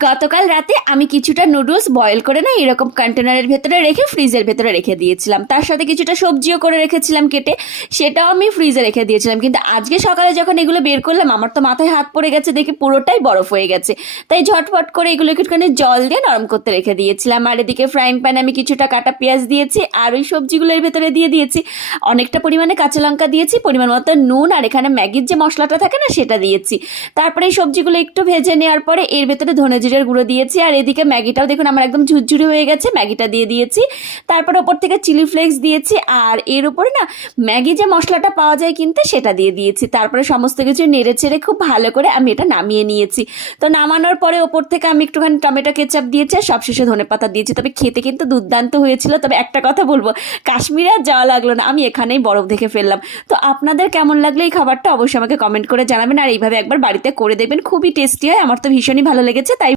গতকাল রাতে আমি কিছুটা নুডলস বয়েল করে না এরকম কন্টেনারের ভেতরে রেখে ফ্রিজের ভেতরে রেখে দিয়েছিলাম, তার সাথে কিছুটা সবজিও করে রেখেছিলাম কেটে, সেটাও আমি ফ্রিজে রেখে দিয়েছিলাম। কিন্তু আজকে সকালে যখন এগুলো বের করলাম আমার তো মাথায় হাত পড়ে গেছে, দেখি পুরোটাই বরফ হয়ে গেছে। তাই ঝটফট করে এগুলো একটুখানি জল দিয়ে নরম করতে রেখে দিয়েছিলাম। আর এদিকে ফ্রাইং প্যানে আমি কিছুটা কাটা পেঁয়াজ দিয়েছি আর ওই সবজিগুলোর ভেতরে দিয়ে দিয়েছি। অনেকটা পরিমাণে কাঁচা লঙ্কা দিয়েছি, পরিমাণ মতো নুন, আর এখানে ম্যাগির যে মশলাটা থাকে না সেটা দিয়েছি। তারপরে এই সবজিগুলো একটু ভেজে নেওয়ার পরে এর ভেতরে ধনে জিরের গুঁড়ো দিয়েছি। আর এদিকে ম্যাগিটাও দেখুন আমার একদম ঝুরঝুরি হয়ে গেছে, ম্যাগিটা দিয়ে দিয়েছি। তারপর ওপর থেকে চিলি ফ্লেক্স দিয়েছি আর এর উপরে না ম্যাগি যে মশলাটা পাওয়া যায় কিনতে সেটা দিয়ে দিয়েছি। তারপরে সমস্ত কিছু নেড়ে চেড়ে খুব ভালো করে আমি এটা নামিয়ে নিয়েছি। তো নামানোর পরে ওপর থেকে আমি একটুখানি টমেটো কেচাপ দিয়েছি আর সবশেষে ধনেপাতা দিয়েছি। তবে খেতে কিন্তু দুর্দান্ত হয়েছিল। তবে একটা কথা বলবো, কাশ্মীরে আর যাওয়া লাগলো না, আমি এখানেই বরফ দেখে ফেললাম। তো আপনাদের কেমন লাগলো এই খাবারটা অবশ্যই আমাকে কমেন্ট করে জানাবেন, আর এইভাবে একবার বাড়িতে করে দেখবেন, খুবই টেস্টি হয়। আমার তো ভীষণই ভালো লেগেছে, তাই